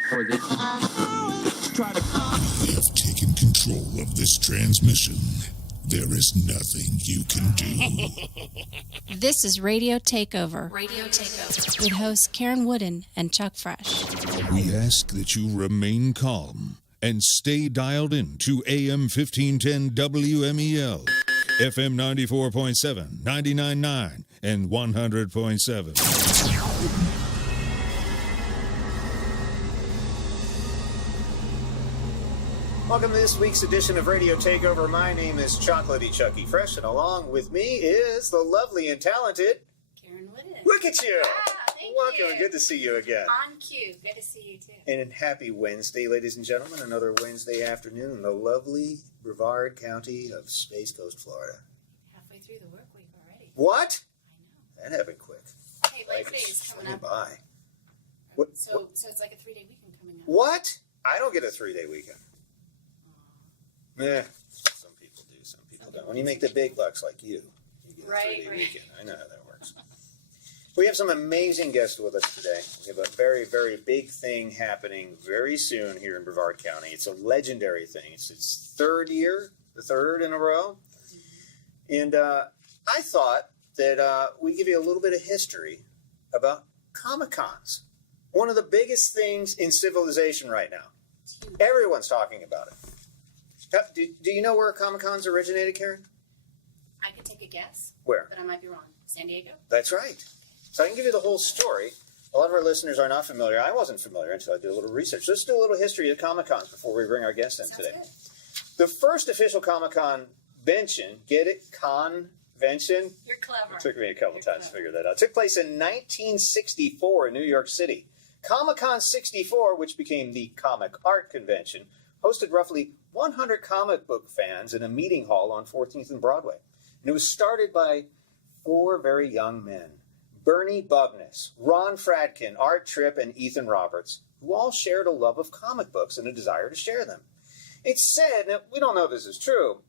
We have taken control of this transmission. There is nothing you can do. This is Radio Takeover. With hosts Karen Wooden and Chuck Fresh. We ask that you remain calm and stay dialed in to AM 1510 WMEL, FM 94.7, 99.9, and 100.7. Welcome to this week's edition of Radio Takeover. My name is Chocolatey Chucky Fresh, and along with me is the lovely and talented Karen Wooden. Look at you! Thank Welcome, you. Good to see you again. On cue. Good to see you too. And happy Wednesday, ladies and gentlemen. Another Wednesday afternoon in the lovely Brevard County of Space Coast, Florida. Halfway through the work week already. What? I know. That happened quick. Hey, Labor Day is coming up. By. So it's like a 3-day weekend coming up. What? I don't get a 3-day weekend. Yeah, some people do, some people don't. When you make the big bucks like you get a 3-day weekend. I know how that works. We have some amazing guests with us today. We have a very, very big thing happening very soon here in Brevard County. It's a legendary thing. It's its third year, the third in a row. And I thought that we'd give you a little bit of history about Comic-Cons. One of the biggest things in civilization right now. Everyone's talking about it. Do you know where Comic-Cons originated, Karen? I could take a guess. Where? But I might be wrong. San Diego? That's right. So I can give you the whole story. A lot of our listeners are not familiar. I wasn't familiar until I did a little research. Let's do a little history of Comic-Cons before we bring our guest in today. Good. The first official Comic-Con convention, get it? Convention? You're clever. It took me a couple times to figure that out. It took place in 1964 in New York City. Comic-Con 64, which became the Comic Art Convention, hosted roughly 100 comic book fans in a meeting hall on 14th and Broadway. And it was started by 4 very young men, Bernie Bubness, Ron Fradkin, Art Tripp, and Ethan Roberts, who all shared a love of comic books and a desire to share them. It's said, now we don't know if this is true,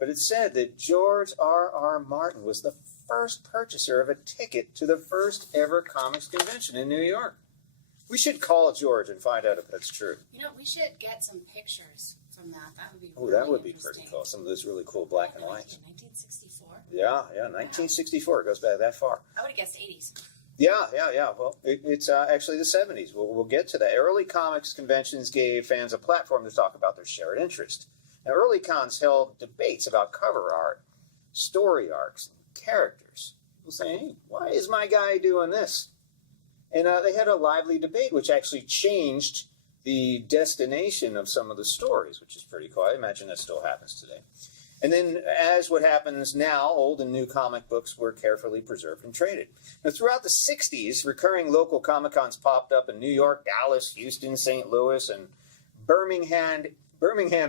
but it's said that George R.R. Martin was the first purchaser of a ticket to the first ever comics convention in New York. We should call George and find out if that's true. You know, we should get some pictures from that. That would be Oh, really that would be pretty interesting. cool. Some of those really cool black and whites. 1964. Yeah, 1964. It goes back that far. I would have guessed 80s. Yeah. Well, it's actually the 70s. We'll get to that. Early comics conventions gave fans a platform to talk about their shared interest. Now, early cons held debates about cover art, story arcs, and characters. People saying, hey, why is my guy doing this? And they had a lively debate, which actually changed the destination of some of the stories, which is pretty cool. I imagine that still happens today. And then, as what happens now, old and new comic books were carefully preserved and traded. Now, throughout the 60s, recurring local Comic-Cons popped up in New York, Dallas, Houston, St. Louis, and Birmingham,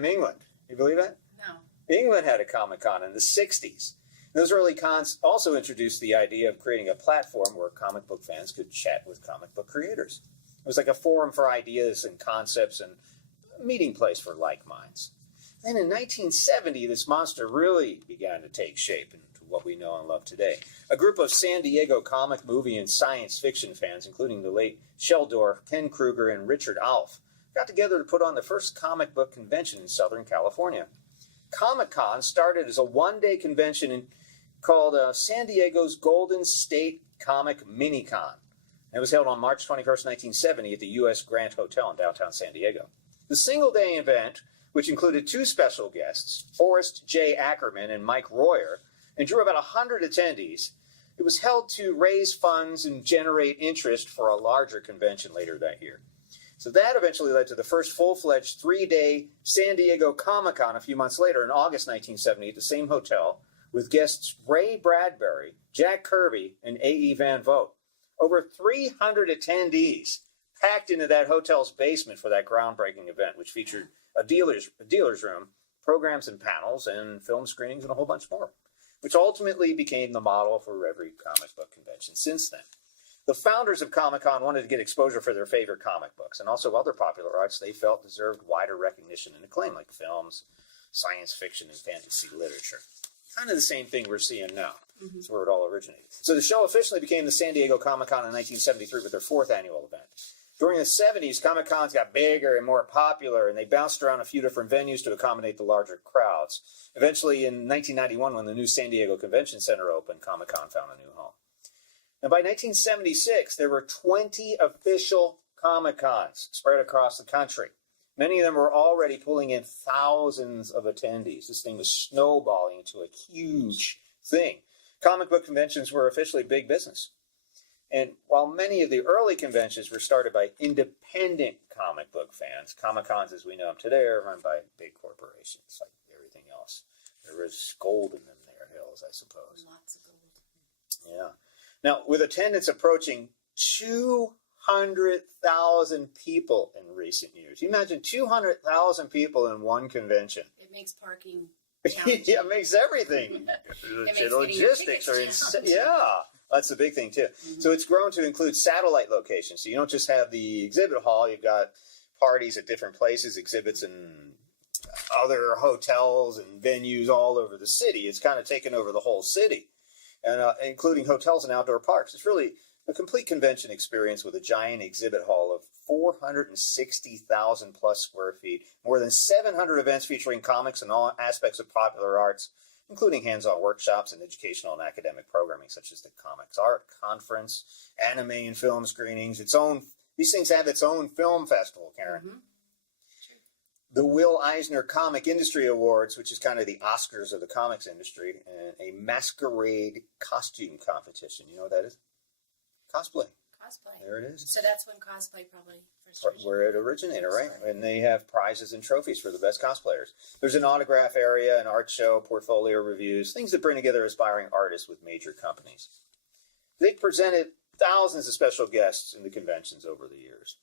England. You believe that? No. England had a Comic-Con in the 60s. Those early cons also introduced the idea of creating a platform where comic book fans could chat with comic book creators. It was like a forum for ideas and concepts and a meeting place for like minds. Then in 1970, this monster really began to take shape into what we know and love today. A group of San Diego comic, movie, and science fiction fans, including the late Sheldorf, Ken Kruger, and Richard Alf, got together to put on the first comic book convention in Southern California. Comic-Con started as a one-day convention called San Diego's Golden State Comic Mini-Con. It was held on March 21st, 1970 at the U.S. Grant Hotel in downtown San Diego. The single-day event, which included 2 special guests, Forrest J. Ackerman and Mike Royer, and drew about 100 attendees, it was held to raise funds and generate interest for a larger convention later that year. So that eventually led to the first full-fledged 3-day San Diego Comic-Con a few months later in August 1970 at the same hotel, with guests Ray Bradbury, Jack Kirby, and A.E. Van Vogt. Over 300 attendees packed into that hotel's basement for that groundbreaking event, which featured a dealer's room, programs and panels, and film screenings, and a whole bunch more, which ultimately became the model for every comic book convention since then. The founders of Comic-Con wanted to get exposure for their favorite comic books, and also other popular arts they felt deserved wider recognition and acclaim, like films, science fiction, and fantasy literature. Kind of the same thing we're seeing now. That's where it all originated. So the show officially became the San Diego Comic-Con in 1973 with their 4th annual event. During the 70s, Comic-Cons got bigger and more popular, and they bounced around a few different venues to accommodate the larger crowds. Eventually, in 1991, when the new San Diego Convention Center opened, Comic-Con found a new home. And by 1976, there were 20 official Comic-Cons spread across the country. Many of them were already pulling in thousands of attendees. This thing was snowballing into a huge thing. Comic book conventions were officially big business. And while many of the early conventions were started by independent comic book fans, Comic-Cons as we know them today are run by big corporations like everything else. There is gold in them there hills, I suppose. Lots of gold. Yeah. Now, with attendance approaching 200,000 people in recent years. You imagine 200,000 people in one convention. It makes parking Yeah, it makes everything. Logistics are insane. Yeah, that's the big thing too. Mm-hmm. So it's grown to include satellite locations. So you don't just have the exhibit hall. You've got parties at different places, exhibits in other hotels and venues all over the city. It's kind of taken over the whole city, and including hotels and outdoor parks. It's really a complete convention experience with a giant exhibit hall of 460,000 plus square feet, more than 700 events featuring comics and all aspects of popular arts, including hands-on workshops and educational and academic programming, such as the Comics Art Conference, anime and film screenings. These things have its own film festival, Karen. Mm-hmm. The Will Eisner Comic Industry Awards, which is kind of the Oscars of the comics industry, and a masquerade costume competition. You know what that is? Cosplay. There it is. So that's when cosplay probably first originated. Where it originated, right? And they have prizes and trophies for the best cosplayers. There's an autograph area, an art show, portfolio reviews, things that bring together aspiring artists with major companies. They've presented thousands of special guests in the conventions over the years.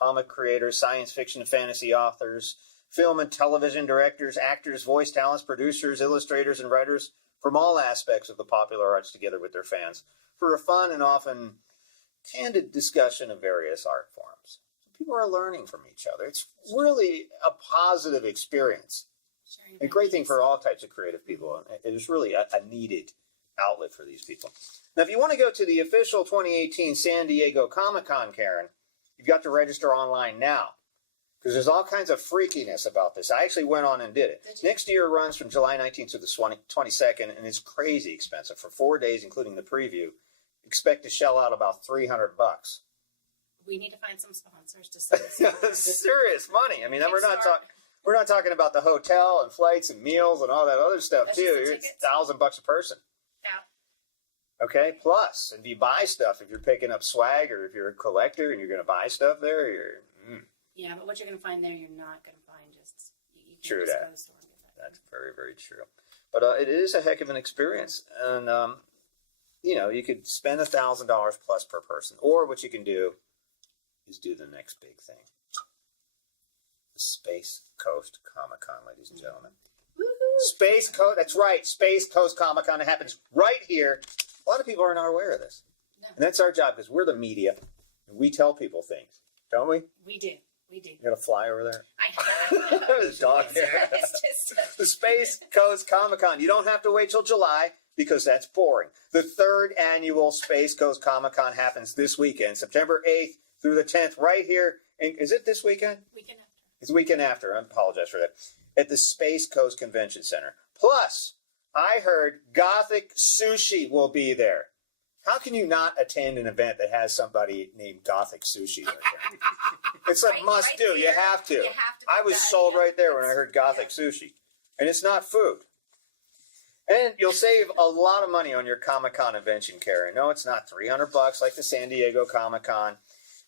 Comic creators, science fiction and fantasy authors, film and television directors, actors, voice talents, producers, illustrators, and writers from all aspects of the popular arts together with their fans for a fun and often candid discussion of various art forms. People are learning from each other. It's really a positive experience. A great thing for all types of creative people. It is really a needed outlet for these people. Now, if you want to go to the official 2018 San Diego Comic-Con, Karen, you've got to register online now because there's all kinds of freakiness about this. I actually went on and did it. Next year runs from July 19th to the 22nd, and it's crazy expensive. For 4 days, including the preview, expect to shell out about $300. We need to find some sponsors to sell this. Serious money. I mean, we're not talking about the hotel and flights and meals and all that other stuff too. It's $1,000 a person. Yeah. Okay. Plus, if you buy stuff, if you're picking up swag or if you're a collector and you're going to buy stuff there, Yeah, but what you're going to find there, you're not going to find just. True that. That's very, very true. But it is a heck of an experience, and you could spend $1,000 plus per person, or what you can do is do the next big thing. The Space Coast Comic-Con, ladies and gentlemen. Woo-hoo. Space Coast, that's right, Space Coast Comic-Con. It happens right here. A lot of people are not aware of this. No. And that's our job, because we're the media, and we tell people things, don't we? We do. You got to fly over there? I have. There's a dog there. The Space Coast Comic-Con. You don't have to wait till July, because that's boring. The third annual Space Coast Comic-Con happens this weekend, September 8th through the 10th, right here. Is it this weekend? Weekend after. It's the weekend after. I apologize for that. At the Space Coast Convention Center. Plus, I heard Gothic Sushi will be there. How can you not attend an event that has somebody named Gothic Sushi right there? It's a must do. You have to. I was sold right there when I heard Gothic Sushi. And it's not food. And you'll save a lot of money on your Comic-Con invention, Karen. No, it's not $300 like the San Diego Comic-Con.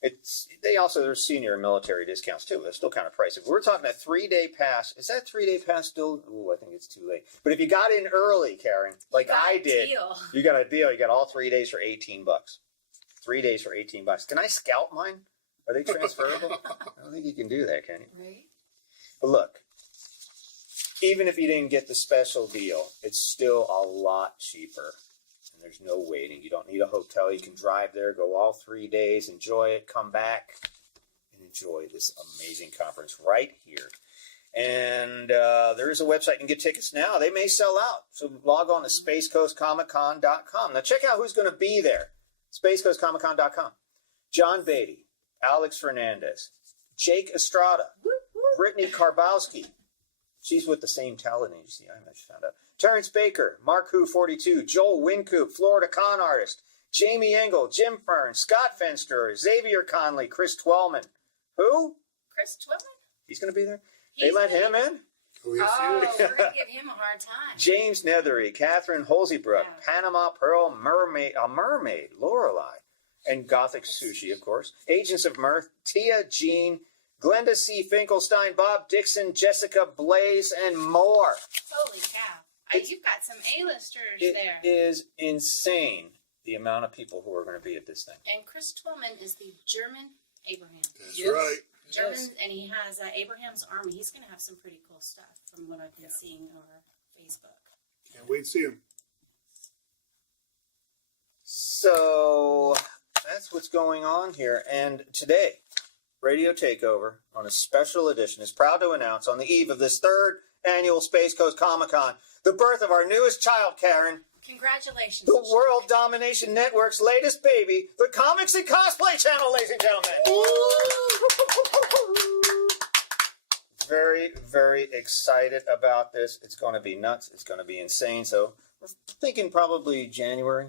There's senior and military discounts too. They're still kind of pricey. We're talking a 3-day pass. Is that 3-day pass still? Ooh, I think it's too late. But if you got in early, Karen, like I did, you got a deal. You got all 3 days for $18. 3 days for $18. Can I scout mine? Are they transferable? I don't think you can do that, can you? Right. But look, even if you didn't get the special deal, it's still a lot cheaper. And there's no waiting. You don't need a hotel. You can drive there, go all 3 days, enjoy it, come back, and enjoy this amazing conference right here. And there is a website you can get tickets now. They may sell out. So log on to spacecoastcomiccon.com. Now check out who's going to be there. spacecoastcomiccon.com. John Beatty, Alex Fernandez, Jake Estrada, Brittany Karbowski. She's with the same talent agency, I just found out. Terrence Baker, Mark Who 42, Joel Wincoop, Florida Con Artist, Jamie Engel, Jim Fern, Scott Fenster, Xavier Conley, Chris Twellman. Who? Chris Twillman? He's going to be there? They let him in? Oh, we're going to give him a hard time. James Nethery, Catherine Holsebrook, Yeah. Panama Pearl, Mermaid, Lorelei, and Gothic Sushi, of course. Agents of Mirth, Tia Jean, Glenda C. Finkelstein, Bob Dixon, Jessica Blaze, and more. Holy cow. You've got some A-listers It there. is insane the amount of people who are going to be at this thing. And Chris Twillman is the German Abraham. That's right. German, and he has Abraham's Army. He's going to have some pretty cool stuff from what I've been seeing over Facebook. Can't wait to see him. So that's what's going on here. And today, Radio Takeover, on a special edition, is proud to announce on the eve of this third annual Space Coast Comic-Con, the birth of our newest child, Karen, Congratulations. the World Domination Network's latest baby, the Comics and Cosplay Channel, ladies and gentlemen. Very, very excited about this. It's going to be nuts. It's going to be insane. So we're thinking probably January.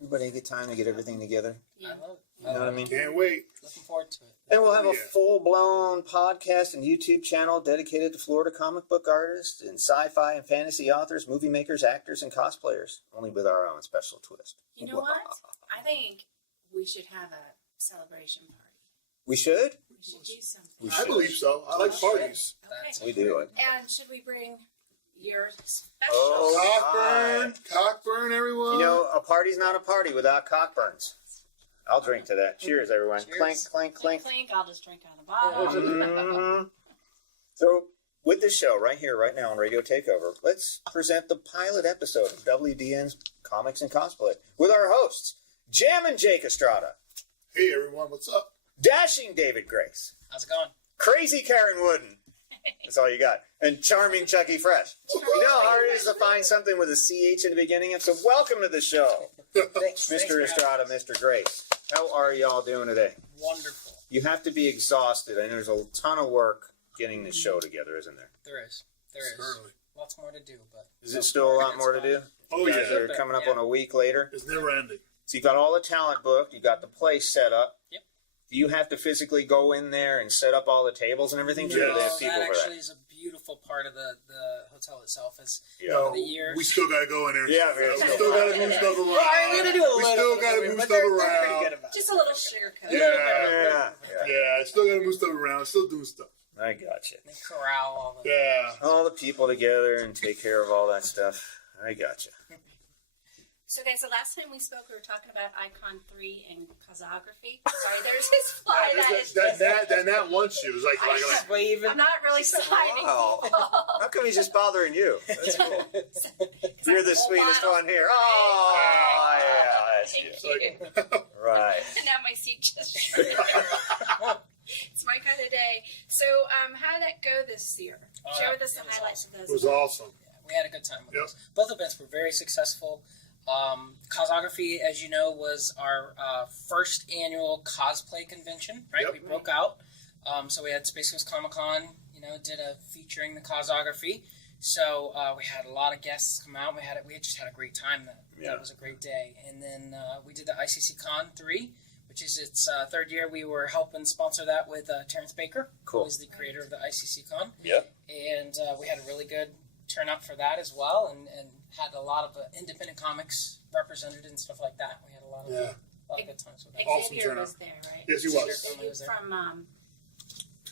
Everybody get time to get everything together. Yeah. I love it. You know what I mean? Can't wait. Looking forward to it. And we'll have a Yeah. full-blown podcast and YouTube channel dedicated to Florida comic book artists and sci-fi and fantasy authors, movie makers, actors, and cosplayers, only with our own special twist. You know what? I think we should have a celebration party. We should? We should do something. We I should. believe so. I like parties. That's Okay. We do it. And should we bring your special? Oh. Cockburn. Cockburn, everyone. You know, a party's not a party without cockburns. I'll drink to that. Cheers, everyone. Cheers. Clink, clink, Clink, clink. clink. I'll just drink out of the bottle. Mhm. So, with this show right here, right now on Radio Takeover, let's present the pilot episode of WDN's Comics and Cosplay with our hosts, Jam and Jake Estrada, Hey, everyone. What's up? Dashing David Grace, How's it going? Crazy Karen Wooden. That's all you got. And Charming Chucky Fresh. You know how hard it is to find something with a CH in the beginning of? So welcome to the show, Thanks. Mr. Estrada, Mr. Grace. How are y'all doing today? Wonderful. You have to be exhausted. I know there's a ton of work getting this show together, isn't there? There is. There is. Certainly. Lots more to do, but Is it still a lot more to do? Oh, You guys yeah. are coming up on a week later. It's never ending. So you've got all the talent booked. You've got the place set up. Yep. Do you have to physically go in there and set up all the tables and everything? Too? Or do they have people that for actually that? is a beautiful part of the hotel itself. Is Yeah. No, the year. we still got to go in there. Yeah, we man. still got to move stuff around. Well, I mean, we're gonna do a We little still bit, gotta but move they're- stuff they're around. pretty good about it. Just a little sugar coat. Yeah. Yeah, still got to move stuff around. Still doing stuff. I got you. They corral all the. Yeah. All the people together and take care of all that stuff. I got you. So, guys, the last time we spoke, we were talking about Icon 3 and cosmography. Sorry, there's this fly that is. That one shoe was like Waving. I'm not really sliding. Wow. How come he's just bothering you? That's cool. You're the sweetest one here. Oh, yeah. That's Thank you. you. Right. And now my seat just shrunk. It's my kind of day. So, how did that go this year? Oh, Share yeah. with us the It was highlights of those. it was awesome. We had a good time with Yep. those. Both events were very successful. Cosmography, as you know, was our first annual cosplay convention, right? Yep. We broke out. So we had Space Coast Comic Con, did a featuring the cosmography. So we had a lot of guests come out. We just had a great time. That was a great day. And then we did the ICC Con 3, which is its third year. We were helping sponsor that with Terrence Baker, Cool. who is the creator of the ICC Con. Yep. And we had a really good turnout for that as well, and had a lot of independent comics represented and stuff like that. We had a lot of good times with that. Awesome Xavier turnout. was there, right? Yes, he was. Xavier from,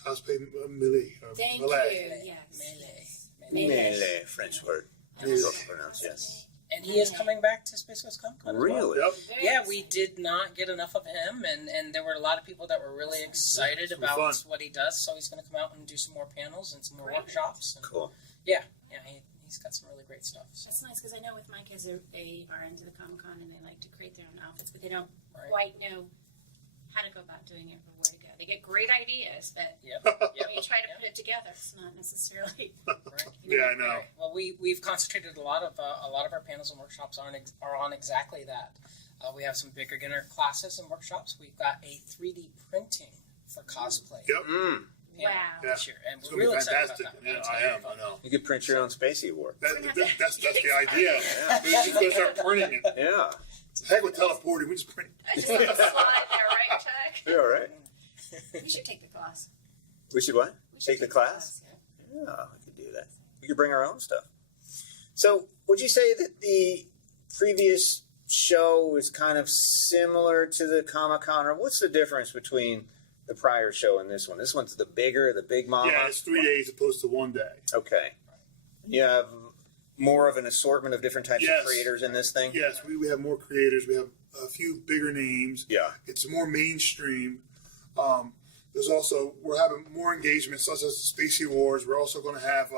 Cosplay Millie. thank Millet. you, yes. Melee. Melee, French word. Difficult to pronounce, yes. And he is coming back to Space Coast Comic Con as well. Really? Yep. Very Yeah, exciting. we did not get enough of him, and there were a lot of people that were really excited It's about fun. what he does. So he's going to come out and do some more panels and some more Great. workshops. And Cool. he's got some really great stuff. So. That's nice because I know with my kids, they are into the Comic Con and they like to create their own outfits, but they don't Right. quite know how to go about doing it or where to go. They get great ideas, but Yep. when you try to put it together, it's not necessarily. Right. Yeah, I know. Right. Well, we've concentrated a lot of our panels and workshops are on exactly that. We have some big beginner classes and workshops. We've got a 3D printing for cosplay. Yep. Mm. Yeah, Wow. Yeah. this year, and It's we're gonna be really excited fantastic. about that. Yeah, It's I gonna be am. fun. I know. You could print your own Spacey Award. That's the idea. We're just gonna start printing it. Yeah. Heck with teleporting. We just print. I just have a slide there, right, Chuck? You're all right. We should take the class. We should what? We should Take the class? yeah. Yeah, we could do that. We could bring our own stuff. So, would you say that the previous show is kind of similar to the Comic-Con, or what's the difference between the prior show and this one? This one's the big mama? Yeah, it's 3 days opposed to 1 day. Okay. You have more of an assortment of different types Yes. of creators in this thing? Yes, we have more creators. We have a few bigger names. Yeah. It's more mainstream. There's also, we're having more engagements such as the Spacey Wars. We're also going to have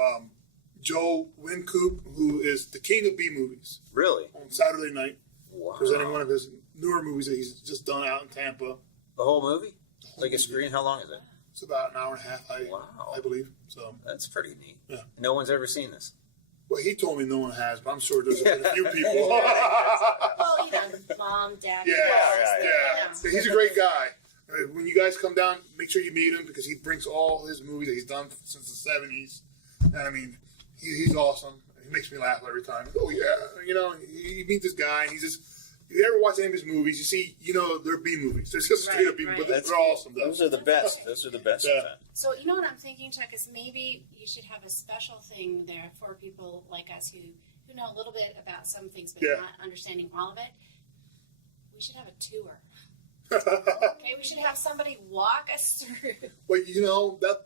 Joe Wincoop, who is the king of B movies, Really? on Saturday night, Wow. presenting one of his newer movies that he's just done out in Tampa. The whole movie? Like a screen? How long is it? It's about an hour and a half, Wow. I believe. So, That's pretty neat. Yeah. No one's ever seen this. well, he told me no one has, but I'm sure there's been a few people. Well, mom, dad. Yeah, right. yeah. So he's a great guy. When you guys come down, make sure you meet him because he brings all his movies that he's done since the 70s. And I mean, he's awesome. He makes me laugh every time. Oh, yeah. You know, you meet this guy and he's just, if you ever watch any of his movies, you see, they're B movies. They're just straight up B movies, but they're awesome, though. Those are the best. Those are the best Yeah. of that. So you know what I'm thinking, Chuck, is maybe you should have a special thing there for people like us who know a little bit about some things but Yeah. not understanding all of it. We should have a tour. Okay, we should have somebody walk us through. But,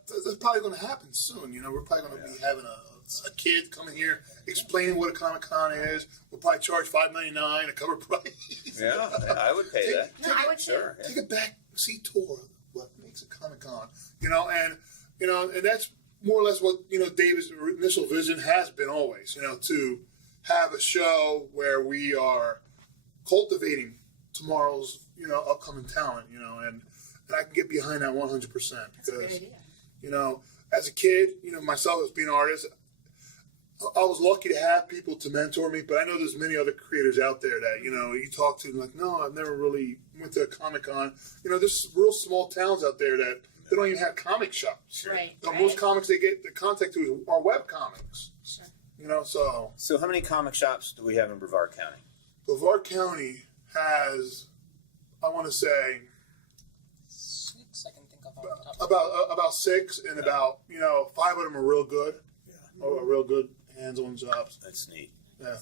that's probably going to happen soon. We're probably going to be having a kid coming here explaining what a Comic-Con is. We'll probably charge $5.99 a cover price. Yeah, I would pay that. No, I would too. Sure. Take a back seat tour of what makes a Comic-Con. And that's more or less what, David's initial vision has been always, to have a show where we are cultivating tomorrow's, upcoming talent, and I can get behind that 100% That's a because, great idea. As a kid, myself as being an artist, I was lucky to have people to mentor me, but I know there's many other creators out there that, you talk to and like, no, I've never really went to a Comic-Con. There's real small towns out there that they don't even have comic shops. Right. Most comics they get the contact to are web comics. Sure. So how many comic shops do we have in Brevard County? Brevard County has, I want to say, 6, I can think of off the top. about 6, and about 5 of them are real good, or real good hands-on jobs. That's neat. Yeah.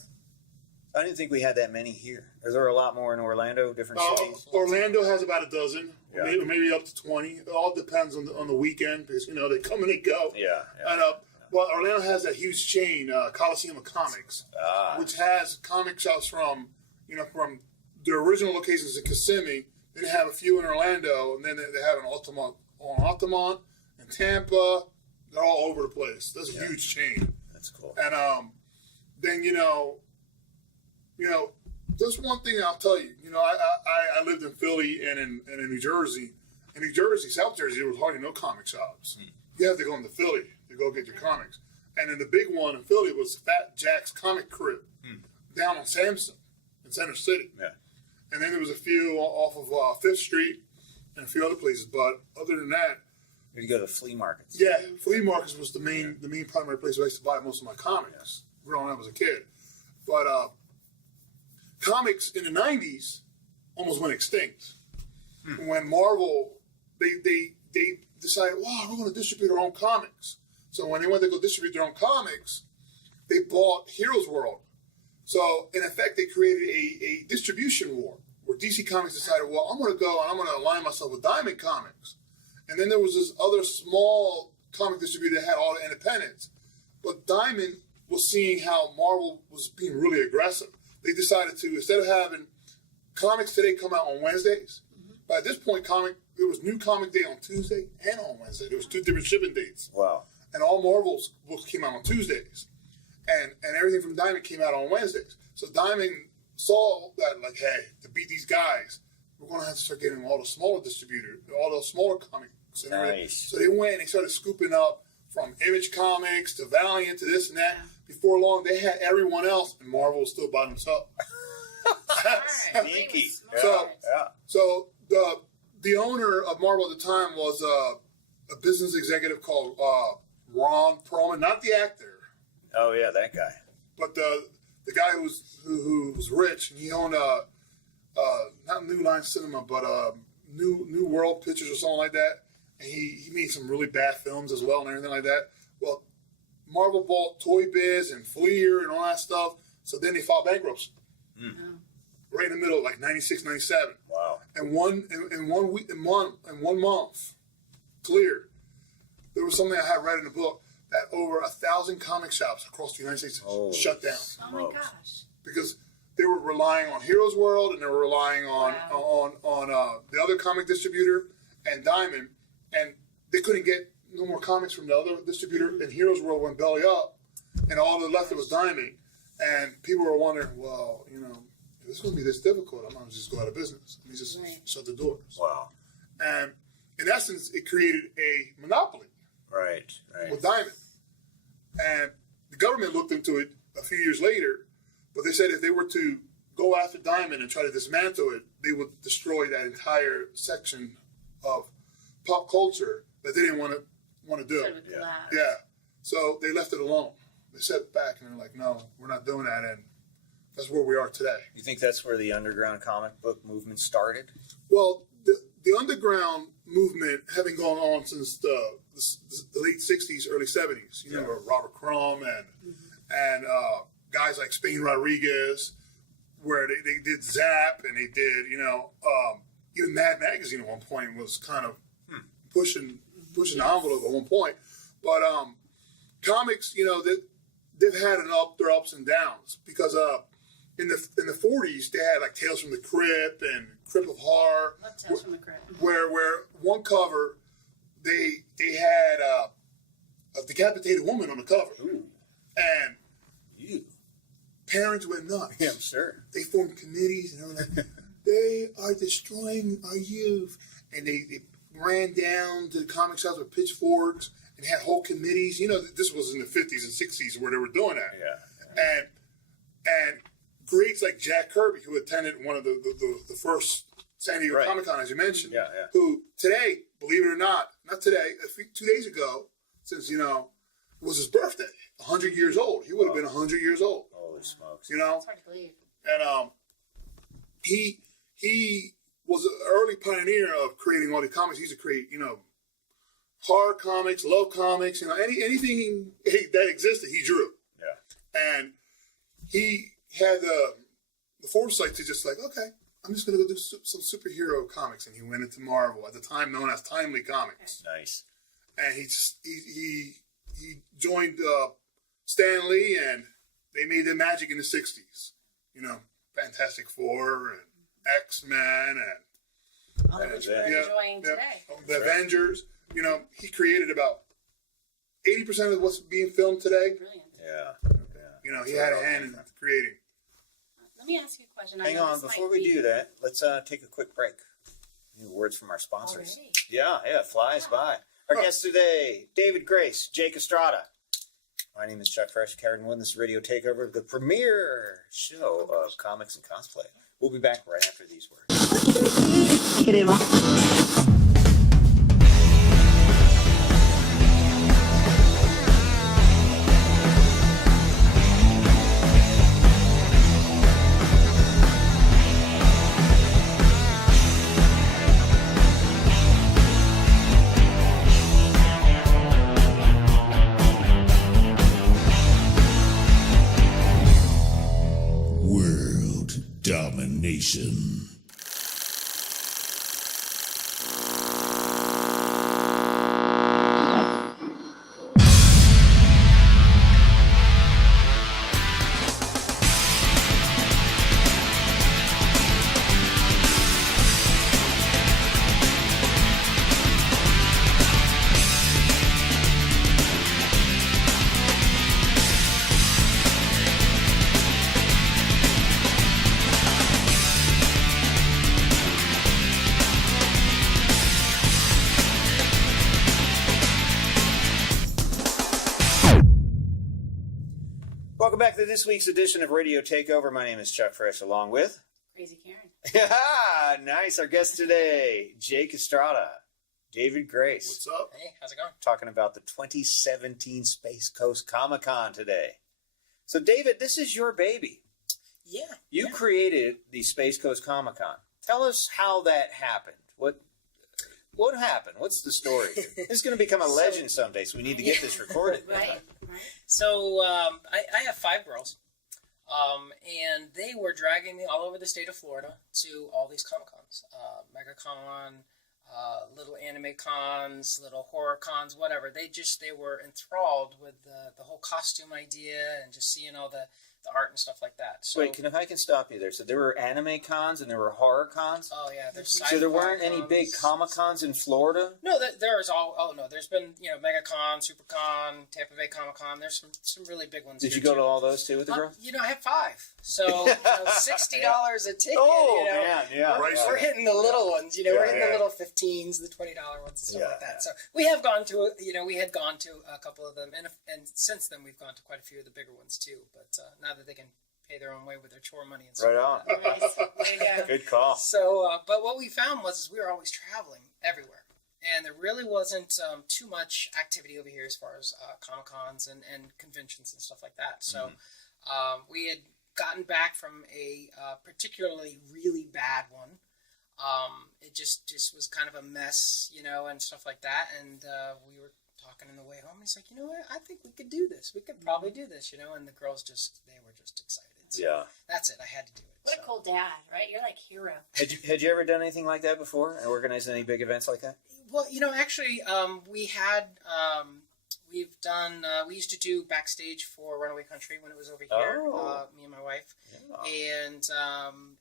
I didn't think we had that many here. Is there a lot more in Orlando, different cities? Orlando has about a dozen, Yeah. maybe up to 20. It all depends on the weekend because they come and they go. Yeah. And well, Orlando has that huge chain, Coliseum of Comics, which has comic shops from the original locations in Kissimmee. Then they have a few in Orlando, and then they have an Altamont and Tampa. They're all over the place. That's a huge chain. That's cool. And then there's one thing I'll tell you. I lived in Philly and in New Jersey. In New Jersey, South Jersey, there was hardly no comic shops. You have to go into Philly to go get your comics. And then the big one in Philly was Fat Jack's Comic Crib down on Sampson in Center City. Yeah. And then there was a few off of 5th Street and a few other places. But other than that, You go to flea markets. yeah, flea markets was the main primary place where I used to buy most of my comics growing up as a kid. But comics in the 90s almost went extinct. When Marvel, they decided, wow, we're going to distribute our own comics. So when they went to go distribute their own comics, they bought Heroes World. So in effect, they created a distribution war where DC Comics decided, well, I'm going to go and I'm going to align myself with Diamond Comics. And then there was this other small comic distributor that had all the independents. But Diamond was seeing how Marvel was being really aggressive. They decided to, instead of having comics today come out on Wednesdays, but at this point, there was New Comic Day on Tuesday and on Wednesday. There was 2 different shipping dates. Wow. And all Marvel's books came out on Tuesdays. And everything from Diamond came out on Wednesdays. So Diamond saw that, like, hey, to beat these guys, we're going to have to start getting all the smaller distributors, all those smaller comics. And everything. Nice. So they went and they started scooping up from Image Comics to Valiant to this and that. Before long, they had everyone else, and Marvel was still by themselves. Sneaky. So, Yeah. so the owner of Marvel at the time was a business executive called Ron Perlman, not the actor, Oh yeah, that guy. but the guy who was rich, and he owned not New Line Cinema, but New World Pictures or something like that. And he made some really bad films as well and everything like that. Well, Marvel bought Toy Biz and Fleer and all that stuff. So then they filed bankruptcy. Right in the middle, like 96, 97. Wow. And one month, clear. There was something I had read in the book that over 1,000 comic shops across the United States shut down. Oh my gosh. Because they were relying on Heroes World and they were relying on the other comic distributor and Diamond, and they couldn't get no more comics from the other distributor, and Heroes World went belly up, and all that left was Diamond, and people were wondering, well, you know, if it's going to be this difficult, I'm going to just go out of business. And he just shut the doors. Wow. And in essence, it created a monopoly Right. with Diamond. And the government looked into it a few years later, but they said if they were to go after Diamond and try to dismantle it, they would destroy that entire section of pop culture that they didn't want to do. Sort of a collapse. Yeah. So they left it alone. They sat back and they're like, no, we're not doing that. And that's where we are today. You think that's where the underground comic book movement started? Well, the underground movement having gone on since the late 60s, early 70s, you know, Robert Crumb and guys like Spain Rodriguez, where they did Zap and they did, you know, even Mad Magazine at one point was kind of pushing the envelope at one point. But comics, you know, they've had their ups and downs because in the 40s they had like Tales from the Crypt and Crypt of Horror, Love Tales from the Crypt. where one cover they had a decapitated woman on the cover. Ooh. And You. parents went nuts. Yeah, I'm sure. They formed committees and they were like, they are destroying our youth. And they ran down to the comic shops with pitchforks and had whole committees. You know, this was in the 50s and 60s where they were doing that. Yeah. And greats like Jack Kirby, who attended one of the first San Diego Comic Con, as you mentioned, who today, believe it or not today, 2 days ago, since, you know, it was his birthday, 100 years old. He would have been 100 years old. Holy smokes. You know? It's hard to believe. And he was an early pioneer of creating all the comics. He used to create, you know, horror comics, love comics, you know, anything that existed, he drew. Yeah. And he had the foresight to just like, okay, I'm just going to go do some superhero comics. And he went into Marvel, at the time known as Timely Comics. Nice. And he joined Stan Lee, and they made their magic in the 60s. You know, Fantastic Four and X-Men and All of which we're enjoying today. the Avengers. You know, he created about 80% of what's being filmed today. Brilliant. Yeah. You know, he had a hand in creating. Let me ask you a question. Hang on, before we do that, let's take a quick break. Any words from our sponsors? Already? Yeah, it flies by. Our guests today, David Grace, Jake Estrada. My name is Chuck Fresh, Karen Wood. This is Radio Takeover, the premier show of comics and cosplay. We'll be back right after these words. World domination. Welcome back to this week's edition of Radio Takeover. My name is Chuck Fresh, along with Crazy Karen. Yeah, nice. Our guest today, Jake Estrada, David Grace. What's up? Hey, how's it going? Talking about the 2017 Space Coast Comic-Con today. So, David, this is your baby. Yeah. You yeah. created the Space Coast Comic-Con. Tell us how that happened. What happened? What's the story? This is going to become a legend someday, so we need to get this recorded. Right. So I have 5 girls, and they were dragging me all over the state of Florida to all these Comic-Cons, MegaCon, little anime cons, little horror cons, whatever. They were enthralled with the whole costume idea and just seeing all the art and stuff like that. So, Wait, if I can stop you there. So there were anime cons and there were horror cons? Oh yeah, there's So there weren't any big Comic Cons in Florida? No, there's all. Oh no, there's been MegaCon, SuperCon, Tampa Bay Comic Con. There's some really big ones. Did here you go too. to all those too with the girls? I have 5, so $60 a ticket. Oh man, yeah. We're hitting the little ones. We're hitting yeah. the little 15s, the $20 ones, and stuff like that. Yeah. So we have gone to. We had gone to a couple of them, and since then we've gone to quite a few of the bigger ones too. But now that they can pay their own way with their chore money and stuff. Right on. Like that. Nice. There you go. Good call. So, but what we found was we were always traveling everywhere, and there really wasn't too much activity over here as far as Comic Cons and conventions and stuff like that. So, we had gotten back from a particularly really bad one. It just was kind of a mess, and stuff like that. And we were talking on the way home. He's like, you know what? I think we could do this. We could probably do this, And the girls they were just excited. So Yeah. That's it. I had to do it. What a cool dad, right? You're like hero. Had you ever done anything like that before? And organized any big events like that? Well, actually, we had, we used to do backstage for Runaway Country when it was over here, Oh. me and my wife, Yeah. and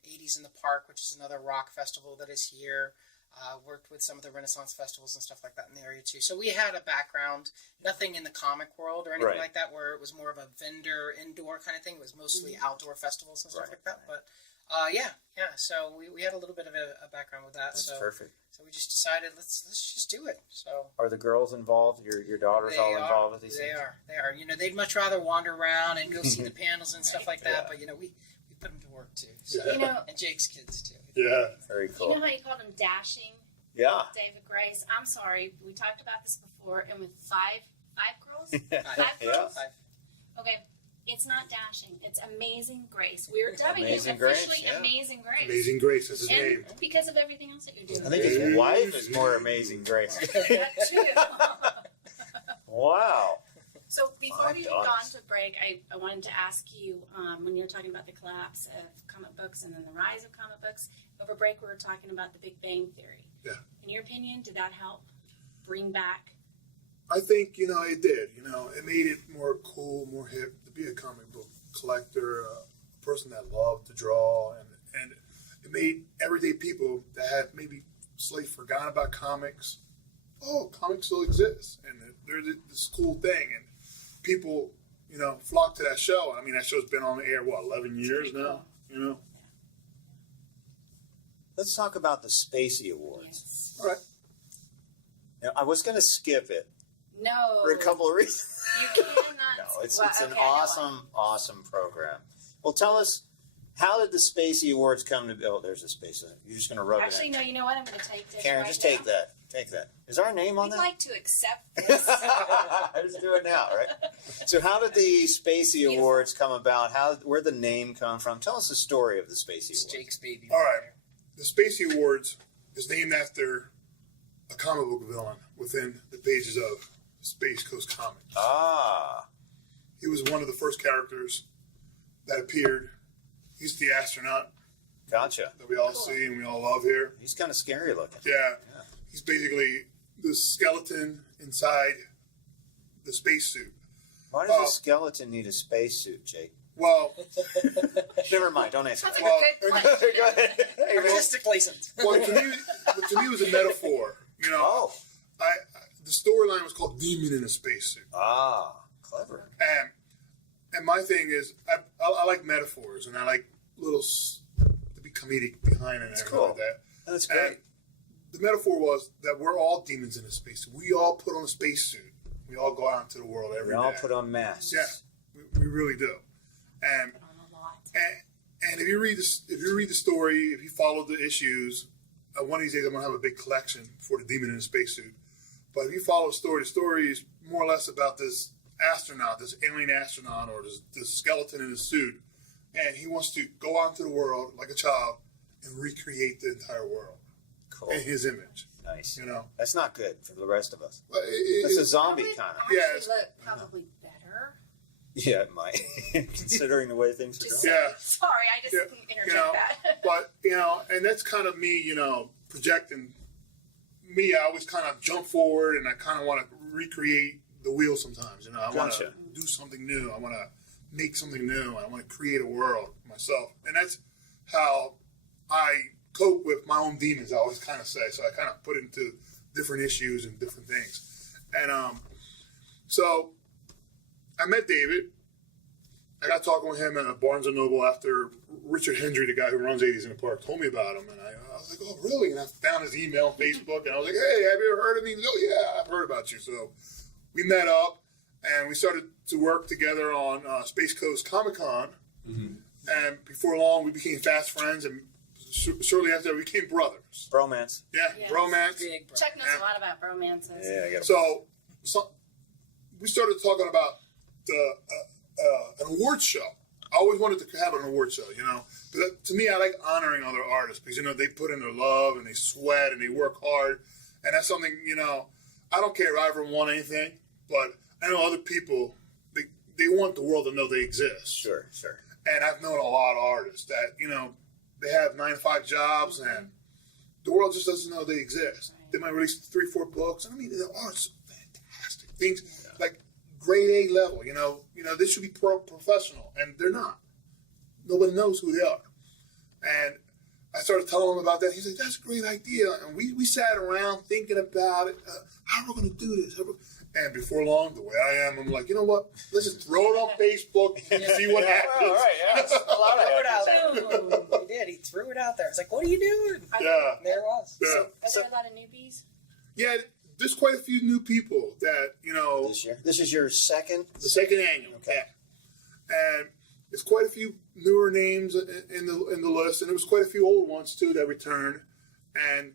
80s in the Park, which is another rock festival that is here. Worked with some of the Renaissance festivals and stuff like that in the area too. So we had a background, nothing in the comic world or anything Right. like that, where it was more of a vendor indoor kind of thing. It was mostly outdoor festivals and stuff Right. like that. But yeah. So we had a little bit of a background with that. That's so perfect. So we just decided let's just do it. So Are the girls involved? Your daughters all involved with these They things? are. They are. They'd much rather wander around and go see the panels and stuff like that. Yeah. But we put them to work too. So. And Jake's kids too. Yeah. Very You cool. know how you called him dashing, Yeah. David Grace? I'm sorry, we talked about this before, and with five girls? Yeah. Five girls? Five. Okay, it's not dashing. It's Amazing Grace. We're dubbing Amazing him Grace, officially yeah. Amazing Grace. Amazing Grace is his And name. because of everything else that you're doing. I think his wife is more Amazing Grace. That too. Wow. So before My we had gone daughters. to break, I wanted to ask you, when you were talking about the collapse of comic books and then the rise of comic books, over break we were talking about the Big Bang Theory. Yeah. In your opinion, did that help bring back? I think, it did. It made it more cool, more hip to be a comic book collector, a person that loved to draw, and it made everyday people that had maybe slightly forgotten about comics, comics still exist, and they're this cool thing, and people, flock to that show. I mean, that show's been on the air, 11 years now, Let's talk about the Spacey Awards. Yes. All right. Now, I was going to skip it No. for a couple of reasons. You cannot. No, it's Well, an okay, I know awesome program. Well, tell us, how did the Spacey Awards come to be? Oh, there's a Spacey. You're just going to rub Actually, it no, you know what? I'm going to take this. Karen, right just now. take that. Take that. Is our name on We'd that? like to accept this. Just do it now, right? So how did the Spacey Beautiful. Awards come about? Where'd the name come from? Tell us the story of the Spacey It's Awards. Jake's baby. All right. The Spacey Awards is named after a comic book villain within the pages of Space Coast Comics. Ah. He was one of the first characters that appeared. He's the astronaut Gotcha. that we all see and we all love here. He's kind of scary looking. Yeah. He's basically the skeleton inside the spacesuit. Why does a skeleton need a spacesuit, Jake? Well, Never mind. Don't answer That's that. a well, good question. Go ahead. Hey, man. Artistic license. well, to me, it was a metaphor. Oh. The storyline was called "Demon in a Spacesuit," Ah. Clever. and my thing is, I like metaphors, and I like little to be comedic behind it and everything cool. like that. That's great. And the metaphor was that we're all demons in a spacesuit. We all put on a spacesuit. We all go out into the world every We day. all put on masks. Yeah, we really do. And On a lot. And if you read the story, if you follow the issues, one of these days I'm gonna have a big collection for the Demon in the Spacesuit. But if you follow the story is more or less about this astronaut, this alien astronaut, or this skeleton in his suit, and he wants to go out into the world like a child and recreate the entire world in his image. Nice. You know, that's not good for the rest of us. But It's a zombie kind of. Yeah, Actually look probably better. Yeah, it might, considering the way things are going. Yeah. Sorry, I just interject that. But, and that's kind of me, projecting. Me, I always kind of jump forward and I kind of want to recreate the wheel sometimes. I want to do something new. I want to make something new. I want to create a world myself. And that's how I cope with my own demons, I always kind of say. So I kind of put it into different issues and different things. And so I met David. I got talking with him at Barnes & Noble after Richard Hendry, the guy who runs 80s in the Park, told me about him. And I was like, oh, really? And I found his email on Facebook. And I was like, hey, have you ever heard of me? Oh, yeah, I've heard about you. So we met up and we started to work together on Space Coast Comic-Con. Mm-hmm. And before long, we became fast friends. And shortly after that, we became brothers. Bromance. Yeah, yes. Bromance. Chuck knows a lot about romances. Yeah, I got So we started talking about an award show. I always wanted to have an award show, But to me, I like honoring other artists because, they put in their love and they sweat and they work hard. And that's something, I don't care if I ever won anything, but I know other people, they want the world to know they exist. Sure. And I've known a lot of artists that, they have 9-to-5 jobs and the world just doesn't know they exist. Right. They might release 3-4 books. And the art's fantastic. Things like grade A level, they should be professional, and they're not. Nobody knows who they are. And I started telling him about that. He's like, that's a great idea. And we sat around thinking about it. How are we going to do this? And before long, the way I am, I'm like, you know what? Let's just throw it on Facebook and see what happens. All right, yeah. A lot of He did. He threw it out there. It's like, what are you doing? Yeah. And there it was. Yeah. Are there a lot of newbies? Yeah, there's quite a few new people that, This year? This is your second? The second annual. Okay. Yeah. And there's quite a few newer names in the list, and there was quite a few old ones, too, that returned. And,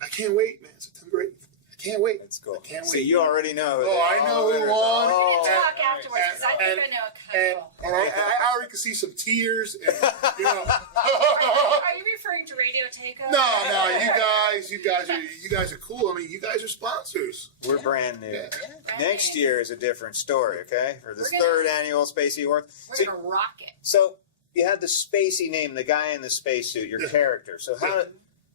I can't wait, man. September 8th. Can't wait. Let's go. I can't wait. So you already know. I know who won. We're going to talk afterwards because I think I know a couple. And I already can see some tears. And, Are you referring to Radio Takeover? No. You guys are cool. I mean, you guys are sponsors. We're brand new. Yeah. Next year is a different story, okay? For this third annual Spacey Award. We're going to rock it. So you had the Spacey name, the guy in the spacesuit, your character. So how did...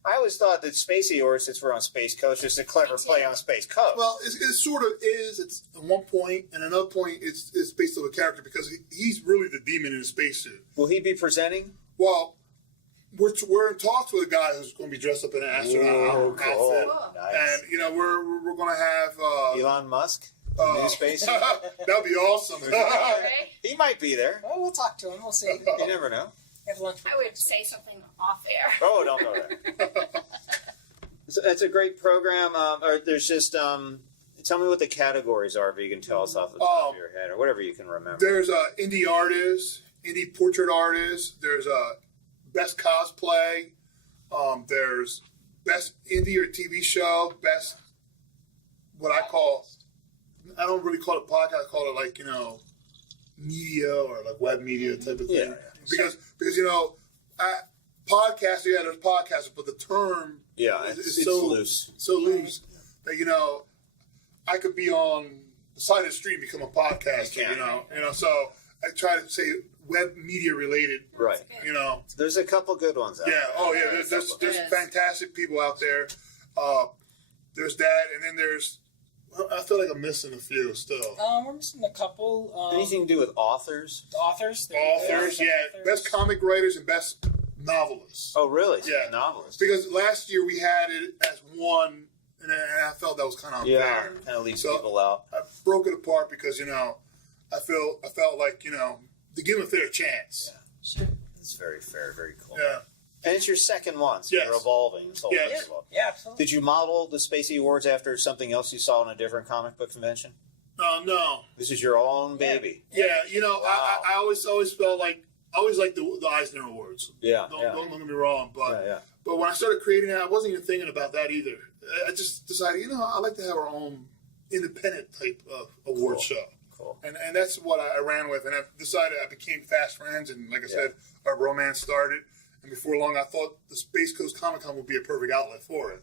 I always thought that Spacey Awards, since we're on Space Coast, is a clever play on Space Coast. Well, it sort of is. It's at one point, and another point, it's based on a character because he's really the demon in a spacesuit. Will he be presenting? Well, we're in talks with a guy who's going to be dressed up in an astronaut outfit, Nice. and we're going to have Elon Musk, new space. That'd be awesome. He might be there. Well, we'll talk to him. We'll see. You never know. Have lunch. I would say something off air. Oh, don't go there. So that's a great program. Or there's just tell me what the categories are, if you can tell us off the top of your head, or whatever you can remember. There's indie artist, indie portrait artist. There's best cosplay. There's best indie or TV show. Best what I call. I don't really call it podcast. I call it media or like web media type of thing. Yeah. Because podcasts, there's podcasters, but the term is so loose. So loose that, I could be on the side of the street and become a podcaster, so I try to say web media related. Right. There's a couple good ones out there. There's fantastic people out there. There's that, and then there's, I feel like I'm missing a few still. We're missing a couple. Anything to do with authors? Authors, best comic writers and best novelists. Oh, really? Yeah, novelists. Because last year we had it as one, and I felt that was kind of unfair. Yeah, kind of leaves people out. I broke it apart because I felt like to give them a fair chance. Yeah, sure. That's very fair, very cool. Yeah. And it's your second one, so you're evolving. Yeah, absolutely. Did you model the Spacey Awards after something else you saw in a different comic book convention? No. This is your own baby. Yeah, I always felt like I always liked the Eisner Awards. Yeah, Don't get me wrong, but yeah. but when I started creating it, I wasn't even thinking about that either. I just decided, I like to have our own independent type of award show. Cool. And that's what I ran with. And I decided I became fast friends. And like I said, our romance started. And before long, I thought the Space Coast Comic Con would be a perfect outlet for it.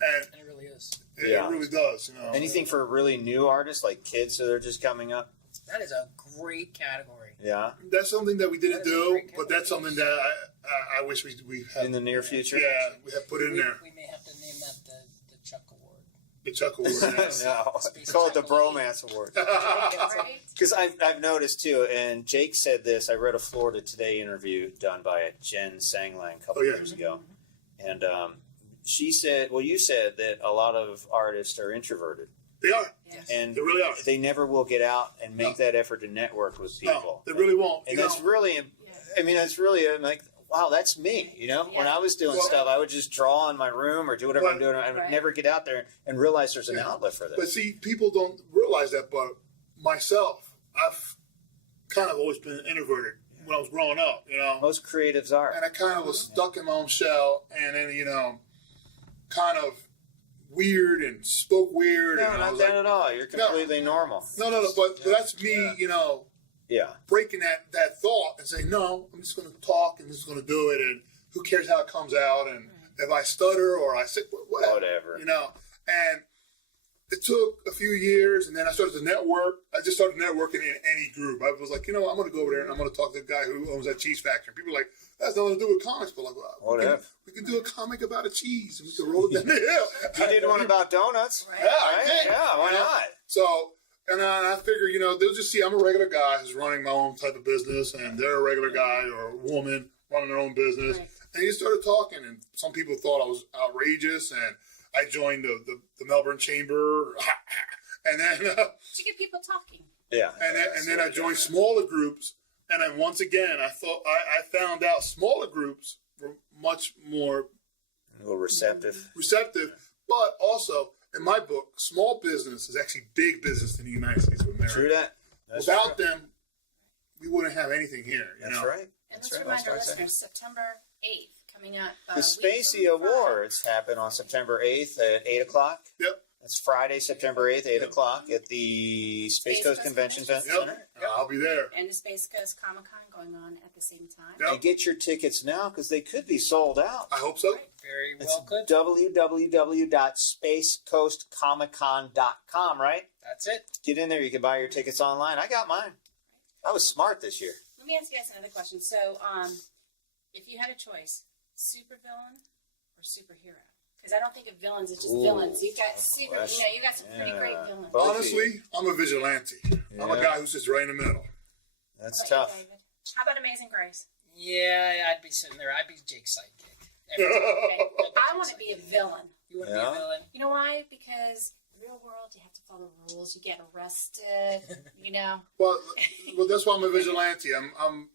And it really is. It really does. Anything for really new artists, like kids that are just coming up? That is a great category. Yeah. That's something that we didn't do, but that's something that I wish we had. In the near future? Yeah, we have put in there. We may have to name that the Chuck Award. The Chuck Award. Yes. No, call it the Bromance Award. Because I've noticed too, and Jake said this. I read a Florida Today interview done by Jen Sanglang a couple years ago, and she said, "Well, you said that a lot of artists are introverted. They are, and they really are. They never will get out and make that effort to network with people. No, they really won't. And that's really, I mean, that's really I'm like." Wow, that's me. When I was doing stuff, I would just draw in my room or do whatever I'm doing. I would never get out there and realize there's an outlet for this. But see, people don't realize that. But myself, I've kind of always been introverted when I was growing up. Most creatives are. And I kind of was stuck in my own shell, and then kind of weird and spoke weird. No, and not that at all. You're completely normal. No. But that's me. Yeah. Breaking that thought and saying, no, I'm just going to talk and I'm just going to do it, and who cares how it comes out, and if I stutter or I say whatever. And it took a few years, and then I started to network. I just started networking in any group. I was like, I'm going to go over there and I'm going to talk to the guy who owns that cheese factory. People are like, that's nothing to do with comics, but like, we can do a comic about a cheese and we can roll it down the hill. You did one about donuts. Right? Yeah, why not? So... And I figure, they'll just see I'm a regular guy who's running my own type of business, and they're a regular guy or a woman running their own business. Right. And he started talking, and some people thought I was outrageous, and I joined the Melbourne Chamber, and then to get people talking. Yeah. And then I joined smaller groups, and then once again I found out smaller groups were much more a little receptive, but also. In my book, small business is actually big business in the United States of America. True that. Without them, we wouldn't have anything here. That's right. And let's remind our listeners, September 8th, coming up. The Spacey Awards happen on September 8th at 8 o'clock. Yep. It's Friday, September 8th, 8 o'clock at the Space Coast Convention Center. Yep. I'll be there. And the Space Coast Comic Con going on at the same time. Yep. And get your tickets now because they could be sold out. I hope so. Right. Very well could. www.spacecoastcomiccon.com, right? That's it. Get in there. You can buy your tickets online. I got mine. I was smart this year. Let me ask you guys another question. So, if you had a choice, supervillain or superhero? Because I don't think of villains as just villains. You've got you got some pretty great villains. Honestly, I'm a vigilante. Yeah. I'm a guy who sits right in the middle. That's tough. You, how about Amazing Grace? Yeah, I'd be sitting there. I'd be Jake's sidekick. Okay. I want to be a villain. You want to be a villain? You know why? Because in the real world, you have to follow rules. You get arrested. Well, that's why I'm a vigilante. I'm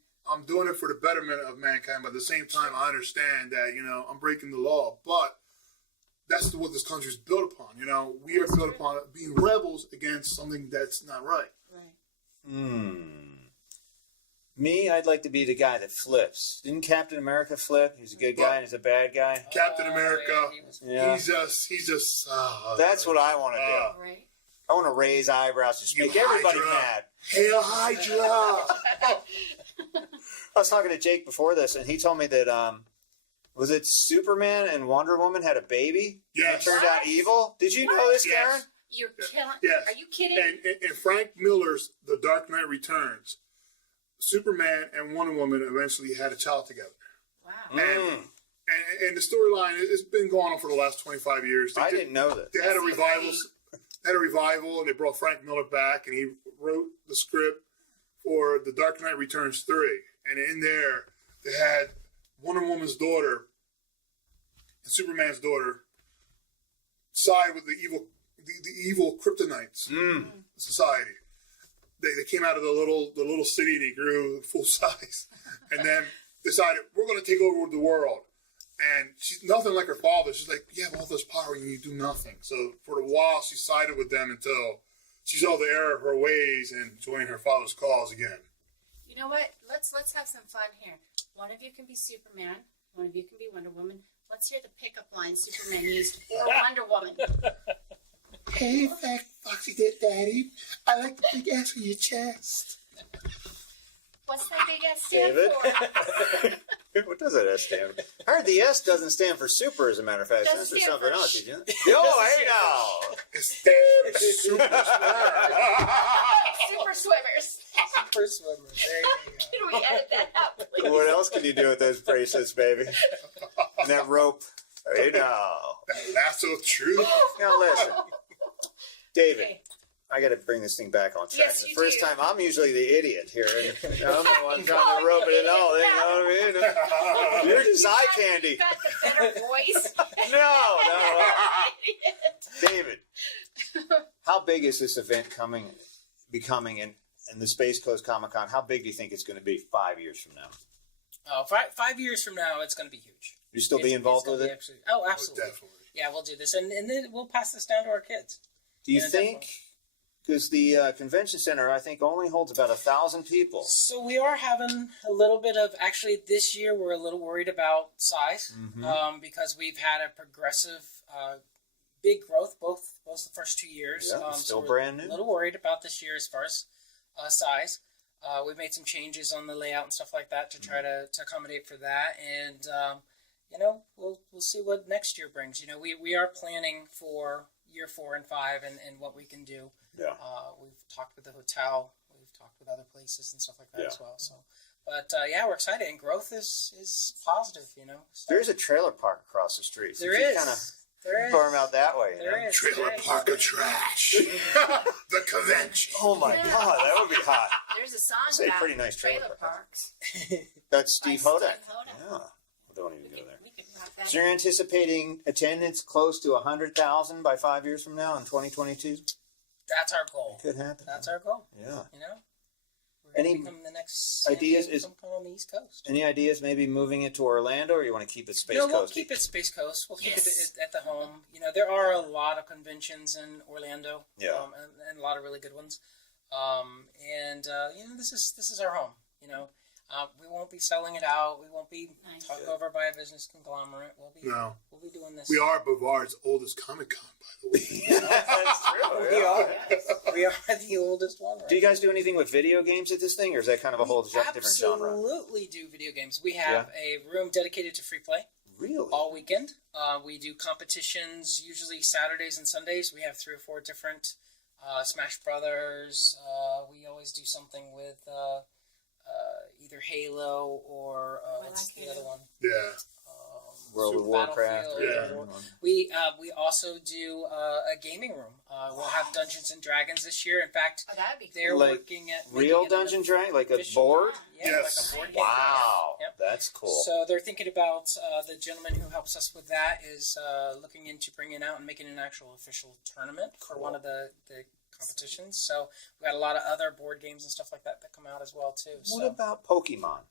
doing it for the betterment of mankind, but at the same time, I understand that I'm breaking the law, but. That's what this country is built upon. We are built upon being rebels against something that's not right. Me, I'd like to be the guy that flips. Didn't Captain America flip? He's a good guy and he's a bad guy. Captain America. Yeah. He's just. That's what I want to do. Right. I want to raise eyebrows, just make everybody mad. Hail Hydra! I was talking to Jake before this, and he told me that. Was it Superman and Wonder Woman had a baby? Yes. And it turned out evil? Did you know this, Karen? You're killing. Yes. Are you kidding? And Frank Miller's The Dark Knight Returns, Superman and Wonder Woman eventually had a child together. Wow. And the storyline, it's been going on for the last 25 years. I didn't know that. They had a revival, and they brought Frank Miller back, and he wrote the script for The Dark Knight Returns 3. And in there, they had Wonder Woman's daughter and Superman's daughter side with the evil Kryptonites society. They came out of the little city and they grew full size, and then decided we're going to take over the world. And she's nothing like her father. She's like, you have all this power and you do nothing. So for a while, she sided with them until she saw the error of her ways and joined her father's cause again. You know what? Let's have some fun here. One of you can be Superman. One of you can be Wonder Woman. Let's hear the pickup line Superman used or Wonder Woman. Hey, Foxy Daddy. I like the big ass on your chest. What's that big S stand David? for? What does that S stand for? I heard the S doesn't stand for super, as a matter of fact. It stands Doesn't for stand something for else. You know? Oh, hey now. It stands for super Super swimmers. Super swimmer. There you go. Can we edit that out, please? What else can you do with those bracelets, baby? And that rope. Hey now. That lasso of truth. Now listen, David. Okay. I got to bring this thing back on track. Yes, the you first do. time, I'm usually the idiot here, and I'm the one trying to rope it all. You know what I mean? You're just eye candy. You got the better voice. No. David, how big is this event becoming in the Space Coast Comic Con? How big do you think it's going to be 5 years from now? Oh, 5 years from now, it's going to be huge. You still be involved with it? Absolutely. Oh, absolutely. Definitely. Yeah, we'll do this, and then we'll pass this down to our kids. Do you Yeah, think? Because the convention center, I think, only holds about 1,000 people. So we are having a little bit of, actually this year we're a little worried about size, because we've had a progressive big growth both the first 2 years. Yeah, still so brand we're new. a little worried about this year as far as size. We've made some changes on the layout and stuff like that to try to accommodate for that, and we'll see what next year brings. We are planning for year 4 and 5 and what we can do. Yeah. We've talked with the hotel, we've talked with other places and stuff like that Yeah. as well. So, but we're excited, and growth is positive. So, There's a trailer park across the street. So there you is. kind of There is. farm out that way. You know? There is. Trailer There is. park of trash. The convention. Oh my God, that would be hot. There's a song It's a about pretty nice trailer park. parks. That's Steve By Hodak. Steve Hodak. Yeah. Don't even go there. We could have that. So you're anticipating attendance close to 100,000 by 5 years from now in 2022? That's our goal. Could happen. That's our goal. Yeah. We're going Any to become the next San ideas Diego is- Comic-Con on the East Coast. Any ideas maybe moving it to Orlando, or you want to keep it Space No, Coast? we'll keep it Space Coast. We'll keep Yes. it at the home. There are a lot of conventions in Orlando. Yeah. And a lot of really good ones. This is our home. We won't be selling it out. We won't be Nice. talked over by a business conglomerate. We'll be doing this. We are Bavard's oldest Comic Con, by the way. That's true. We yeah. are. We are the oldest one. Right? Do you guys do anything with video games at this thing, or is that kind of a whole different genre? Absolutely do video games. We have a room dedicated to free play Really? all weekend. We do competitions usually Saturdays and Sundays. We have 3 or 4 different Smash Brothers. We always do something with either Halo or what's like the other Halo. one? Yeah. World of Warcraft. Battlefield. Yeah. We also do a gaming room. We'll have Dungeons and Dragons this year. In fact, Oh, that'd be cool. they're Like working at Real making it an Dungeon Dragon, like a official- board? Yeah, Yes. like a board game. Wow, Yep. that's cool. So they're thinking about the gentleman who helps us with that is looking into bringing out and making an actual official tournament for one of the competitions. So we got a lot of other board games and stuff like that come out as well too. What So. about Pokemon?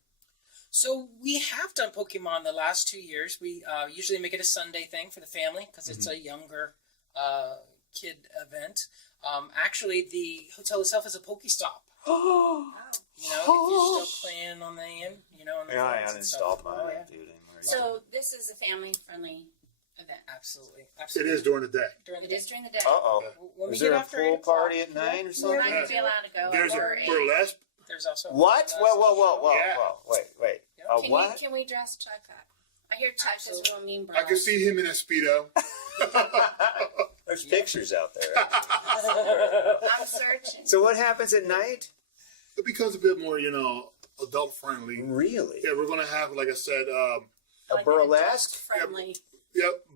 So we have done Pokemon the last 2 years. We usually make it a Sunday thing for the family because it's a younger kid event. Actually, the hotel itself is a Pokestop. If you're still playing on the end, on the Yeah, I phones and stuff. uninstalled mine. Oh, yeah. Dude, So this is a family-friendly event. Absolutely. It is during the day. During the It day. is during the day. Uh-oh. When we Is get there a after pool 8 o'clock, party at 9 or You something? might be allowed to go. There's a or burlesque. There's also What? Whoa. Yeah. Wait. Yeah. A Can what? can we dress Chuck up? I hear Chuck doesn't Absolutely. want mean I can see him in a Speedo. There's pictures out there. I'm searching. So what happens at night? It becomes a bit more, adult friendly. Really? Yeah, we're going to have, like I said, A burlesque? Friendly.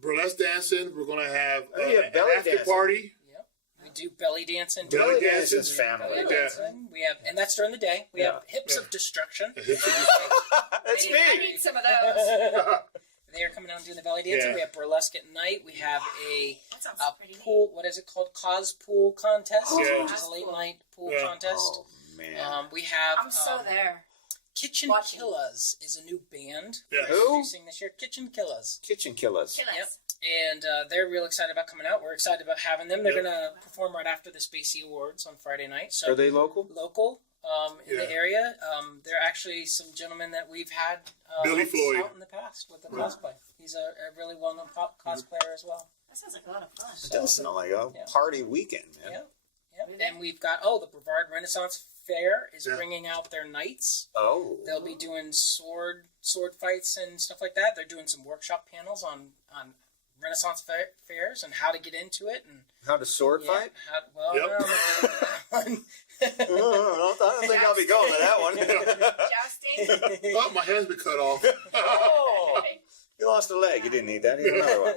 burlesque dancing. We're going to have Oh, yeah, an belly after dancing. party. Yep. We do belly dancing. Belly Belly dancing. dancing's family. Belly Yeah. dancing. We have, and that's during the day. We Yeah. have hips Yeah. of destruction. That's I me. need some of those. They are coming out and doing the belly dancing. Yeah. We have burlesque at night. We have That sounds a pretty pool. What is it called? Cos pool contest, Yeah. which is a late night pool Yeah. contest. Oh, man. We have. I'm so there. Kitchen Watching. Killers is a new band. Yeah. We're Who? introducing this year. Kitchen Killers. Kitchen killers. Kill Yep. us. And they're real excited about coming out. We're excited about having them. They're Yep. going to perform right after the Spacey Awards on Friday night. So Are they local? local. in the area. There are actually some gentlemen that we've had Billy help us Floyd. out in the past with the cosplay. He's a really well-known cosplayer as well. That sounds like a lot of fun. It does sound like a party weekend, man. Yeah. And we've got the Brevard Renaissance Fair is bringing out their knights. Oh. They'll be doing sword fights and stuff like that. They're doing some workshop panels on Renaissance fairs and how to get into it and How to sword fight? I don't know. I don't think I'll be going to that one. Jousting. Oh, my hand's been cut off. Oh, you lost a leg. You didn't need that. You need another one.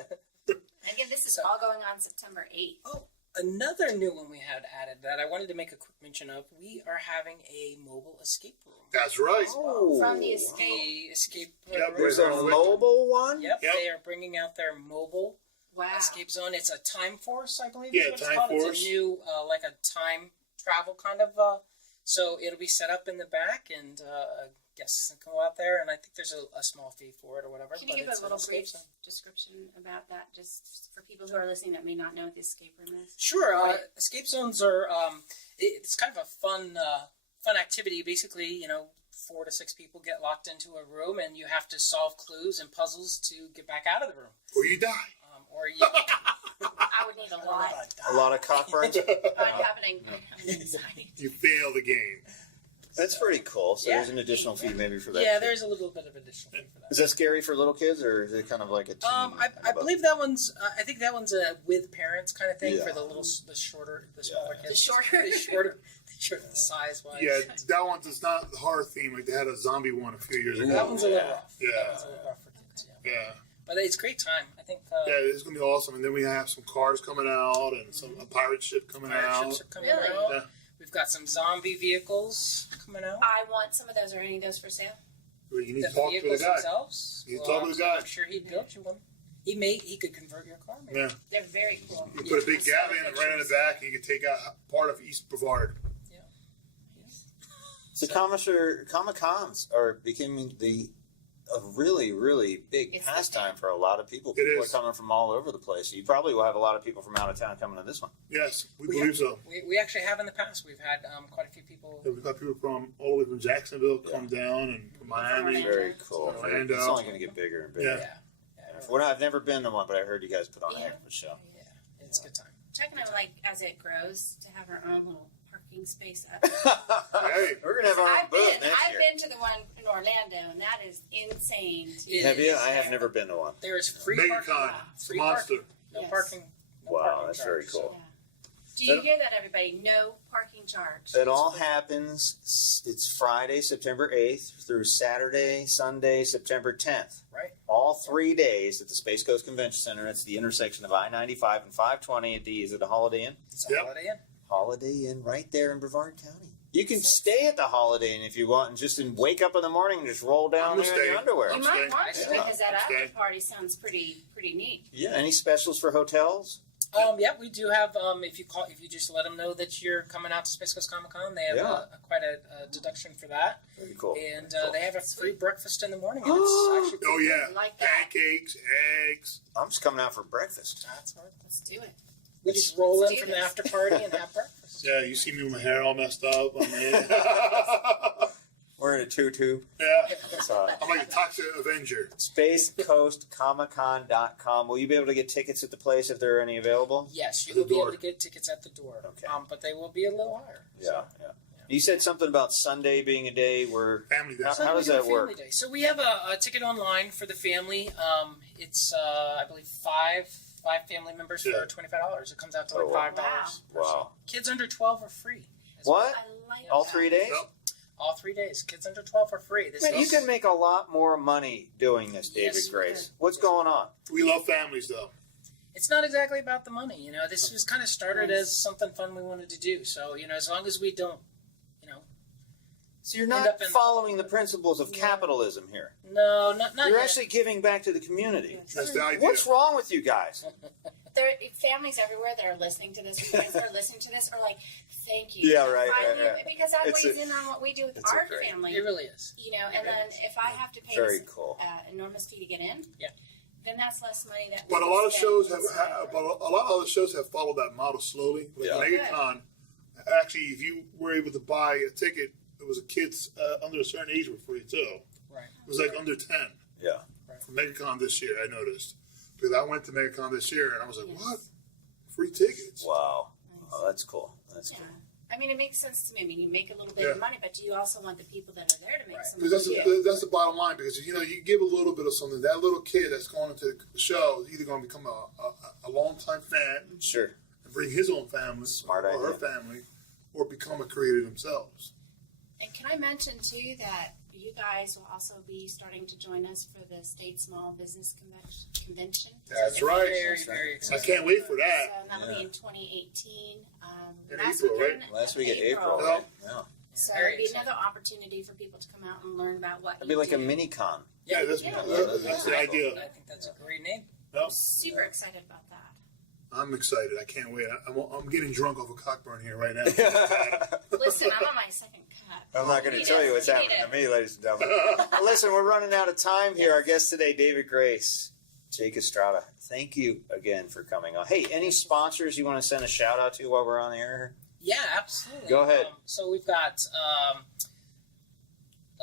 Again, this is all going on September 8th. Oh, another new one we had added that I wanted to make a quick mention of. We are having a mobile escape room. That's right. Oh. From the escape. The escape Yep, room. There's a mobile one? Yep, Yep. they are bringing out their mobile Wow. escape zone. It's a Time Force, I believe. Yeah, is what Time it's called. Force. It's a new, like a time travel kind of. So it'll be set up in the back, and guests can go out there. And I think there's a small fee for it or whatever. Can you give it's a little an brief escape zone. description about that, just for people who are listening that may not know what the escape room is? Sure. Escape zones are. It's kind of a fun activity. Basically, 4 to 6 people get locked into a room, and you have to solve clues and puzzles to get back out of the room. Or you die. Or you. I would need a lot. A lot of cock burns? Happening inside. You fail the game. That's pretty cool. So Yeah. there's an additional fee maybe for that. Yeah, too. there's a little bit of additional fee for that. Is that scary for little kids, or is it kind of like a teen? I believe that one's. I think that one's a with parents kind of thing Yeah. for the the smaller Yeah. kids. The shorter? the shorter size wise. Yeah, that one's it's not the horror theme. Like they had a zombie one a few years ago. That one's a little rough. Yeah. That one's a little rough for kids. Yeah. Yeah. But it's a great time. I think. Yeah, it's gonna be awesome. And then we have some cars coming out and a pirate ship coming Pirate out. ships are coming Really? out. Yeah. We've got some zombie vehicles coming out. I want some of those. Are any of those for sale? Well, you need The to talk to the vehicles guy. themselves. You talk to the guy. I'm sure he'd build you one. He could convert your car. Maybe. Yeah. They're very cool. You put a big gap in and right in the back, and you can take out part of East Brevard. So Comic Cons are becoming a really, really big It's pastime for a lot of people. It People is. are coming from all over the place. You probably will have a lot of people from out of town coming to this one. Yes, we believe so. We actually have in the past. We've had quite a few people. Yeah, we've got people from all the way from Jacksonville come down and from Miami. Very cool. Orlando. It's only going to get bigger and bigger. Yeah. I've never been to one, but I heard you guys put on a heck of a show. Yeah, it's a good time. Chuck and I would like, as it grows, to have our own little parking space up. Hey, We're going to have our own I've booth been, next I've year. been to the one in Orlando, and that is insane. Have you? I have never been to one. There is free Mega parking. Con. It's a Free monster. parking. No Yes. parking. No Wow, parking that's charge, very so- cool. Yeah. Do you hear that, everybody? No parking charge. It all happens. It's Friday, September 8th through Saturday, Sunday, September 10th. Right. All 3 days at the Space Coast Convention Center. It's the intersection of I-95 and 520 at the, is it a Holiday Inn? It's a Yep. Holiday Inn. Holiday Inn right there in Brevard County. You can stay at the Holiday Inn if you want and just wake up in the morning and just roll down I'm there gonna in stay. your underwear. You might staying. want to, Yeah. because that I'm after staying. party sounds pretty neat. Yeah, any specials for hotels? Yeah, we do have. If you just let them know that you're coming out to Space Coast Comic Con, they have Yeah. quite a deduction for that, Very cool. and Cool. they have a free breakfast in the morning. And it's actually Oh yeah, I like that. pancakes, eggs. I'm just coming out for breakfast. That's right. Let's do it. We just roll Let's in do from the this. after party and have breakfast. Yeah, you see me with my hair all messed up. I mean, We're in a tutu. yeah, It's, I'm like a toxic Avenger. SpaceCoastComicCon.com. Will you be able to get tickets at the place if there are any available? Yes, you The will be door. able to get tickets at the door. Okay. But they will be a little higher. Yeah, yeah. You said something about Sunday being a day where. Family day. How So we does do a that work? family day. So we have a ticket online for the family. It's I believe five family members Yeah. for $25. It comes out to like Oh, wow. $5. per Wow. person. Kids under 12 are free. as What? I like All that. 3 days? Yep. All 3 days. Kids under 12 are free. This Man, you is- can make a lot more money doing this, David Yes, we Grace. can. What's going on? We love families though. It's not exactly about the money. This was kind of started as something fun we wanted to do. So as long as we don't, So you're End not up in- following the principles of capitalism here. no, not You're yet. actually giving back to the community. That's the idea. What's wrong with you guys? There are families everywhere that are listening to this. You guys that are listening to this are like, thank you. Yeah, right, Finally, right, right. because that It's weighs a- in on what we do with it's a our great- family. It really is. And then if I have to pay Very this cool. enormous fee to get in, Yeah. then that's less money that. But a we lot of spend shows inside. but a lot of other shows have followed that model slowly. Like Yeah. MegaCon, actually, if you were able to buy a ticket it was a kids under a certain age before you too. Right. It was like under 10 Yeah. for MegaCon this year. I noticed because I went to MegaCon this year and I was like, what? Free tickets? Wow. Oh, that's cool. That's cool. I mean, it makes sense to me. I mean, you make a little bit of money, but you also want the people that are there to make some money. Because that's the bottom line. Because you give a little bit of something. That little kid that's going into the show is either going to become a longtime fan, Sure, and bring his own family Smart or idea. her family, or become a creator themselves. And can I mention too that you guys will also be starting to join us for the State Small Business Convention. That's right. Very, very I excited. can't wait for So that. that'll be in 2018. In Last April, weekend right? last of week of April. Yeah. Right? Yeah. So Very it'll be excited. another opportunity for people to come out and learn about what It'd you be like do. a mini con. Yeah, that's the idea. I think that's a great name. Yep. Super excited about that. I'm excited. I can't wait. I'm getting drunk off a cockburn here right now. Listen, I'm on my second cut. I'm not going to Eat tell it. you what's Eat happening it. to me, ladies and gentlemen. Listen, we're running out of time here. Our guest today, David Grace, Jake Estrada. Thank you again for coming on. Hey, any sponsors you want to send a shout out to while we're on the air? Yeah, absolutely. Go ahead. So we've got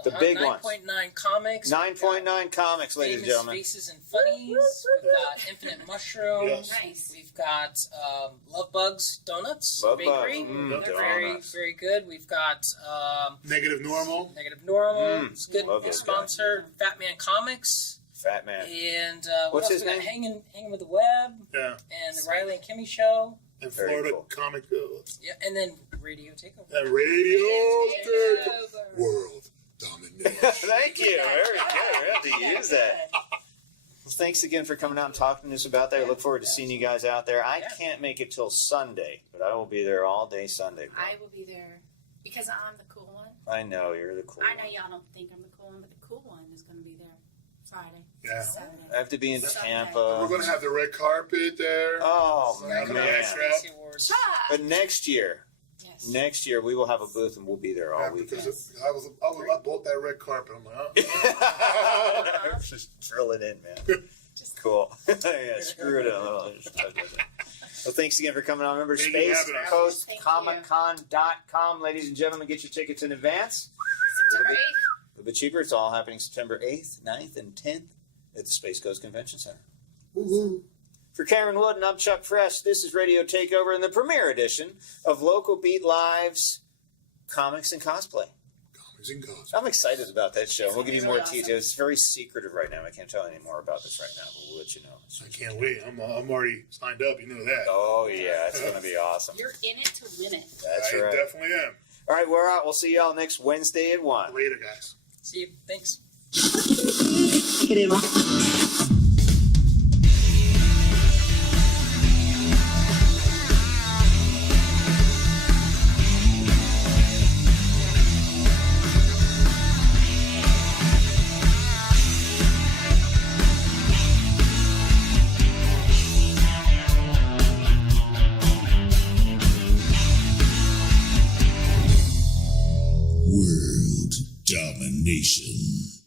The big ones. 9.9 Comics. 9.9 Comics, ladies and Famous gentlemen. Faces and Funnies. We've got Infinite Mushrooms. Yes. Nice. We've got Love Bugs Donuts Love Bakery. Bugs. They're very, Donuts. very good. We've got Negative normal. Negative Normal. It's good. Love Good those sponsor. Fat Man Comics. Fat man. And what What's else his we got? name? Hanging with the Web. Yeah. And the Riley and Kimmy Show. And Very Florida cool. Comic Yeah, and then Radio Takeover. and Radio Takeover. World Domination. Thank you. Very good. We have to use that. Well, thanks again for coming out and talking to us about that. I look forward to seeing you guys out there. I can't make it till Sunday, but I will be there all day Sunday. I will be there because I'm the cool one. I know you're the cool I know one. y'all don't think I'm the cool one, but the cool one is going to be there Friday, Yeah. Saturday. I have to be in Sunday. Tampa. We're going to have the red carpet there. Oh, Yeah, come on, man. extra. Fantasy Awards. Ah! But next year Yes. we will have a booth and we'll be there all Yeah, weekend. because I bought that red carpet. I'm like, oh. Just drill it in, man. Cool. Yeah, screw it up. Well, thanks again for coming on. Remember, Thank you for having us. SpaceCoastComicCon.com. Ladies and gentlemen, get your tickets in advance. September 8th. A little bit cheaper. It's all happening September 8th, 9th, and 10th at the Space Coast Convention Center. Woo-hoo. For Cameron Wood and I'm Chuck Fresh, this is Radio Takeover in the premiere edition of Local Beat Live's Comics and Cosplay. Comics and Cosplay. I'm excited about that show. We'll give you more really awesome. details. It's very secretive right now. I can't tell you any more about this right now, but we'll let you know. I can't wait. I'm already signed up. You know that. Oh, yeah. It's going to be awesome. You're in it to win it. That's I right. definitely am. All right, we're out. We'll see y'all next Wednesday at 1. Later, guys. See you. Thanks. World domination.